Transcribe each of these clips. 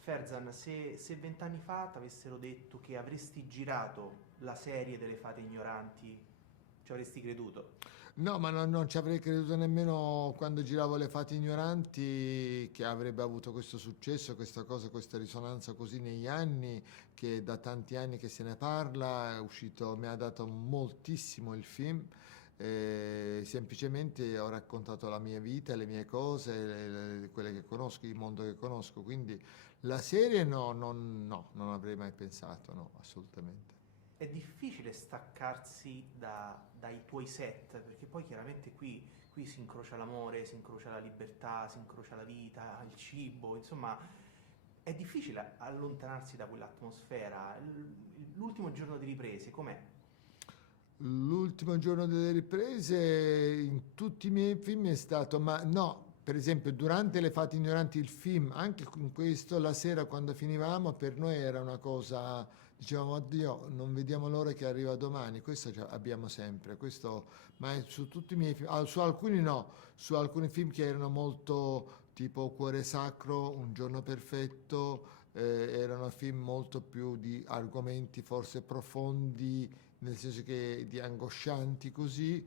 Ferzan, se 20 anni fa ti avessero detto che avresti girato la serie delle fate ignoranti, ci avresti creduto? No, ma non ci avrei creduto nemmeno quando giravo Le Fate Ignoranti che avrebbe avuto questo successo, questa cosa, questa risonanza così negli anni, che da tanti anni che se ne parla, è uscito, mi ha dato moltissimo il film. Semplicemente ho raccontato la mia vita, le mie cose, quelle che conosco, il mondo che conosco, quindi la serie non avrei mai pensato, no, assolutamente. È difficile staccarsi dai tuoi set, perché poi chiaramente qui si incrocia l'amore, si incrocia la libertà, si incrocia la vita, il cibo, insomma, è difficile allontanarsi da quell'atmosfera. L'ultimo giorno di riprese, com'è? L'ultimo giorno delle riprese in tutti i miei film è stato, ma no, per esempio durante Le Fate Ignoranti il film, anche con questo, la sera quando finivamo per noi era una cosa, dicevamo oddio, non vediamo l'ora che arriva domani, questo abbiamo sempre, questo, ma è su tutti i miei film, su alcuni no, su alcuni film che erano molto tipo Cuore Sacro, Un giorno perfetto, erano film molto più di argomenti forse profondi nel senso che di angoscianti così,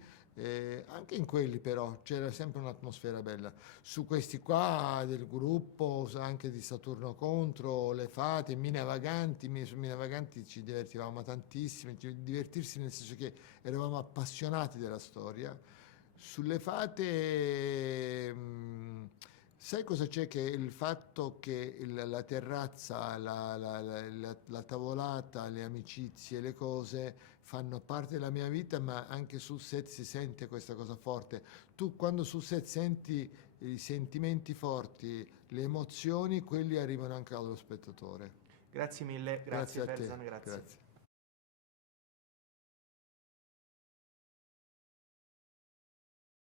anche in quelli però c'era sempre un'atmosfera bella. Su questi qua del gruppo, anche di Saturno contro, Le Fate, Mine Vaganti, su Mine Vaganti ci divertivamo tantissimo, divertirsi nel senso che eravamo appassionati della storia. Sulle Fate, sai cosa c'è? Che il fatto che la terrazza, la tavolata, le amicizie, le cose fanno parte della mia vita, ma anche sul set si sente questa cosa forte. Tu quando sul set senti i sentimenti forti, le emozioni, quelli arrivano anche allo spettatore. Grazie mille, grazie Grazie a te, Ferzan, grazie. grazie.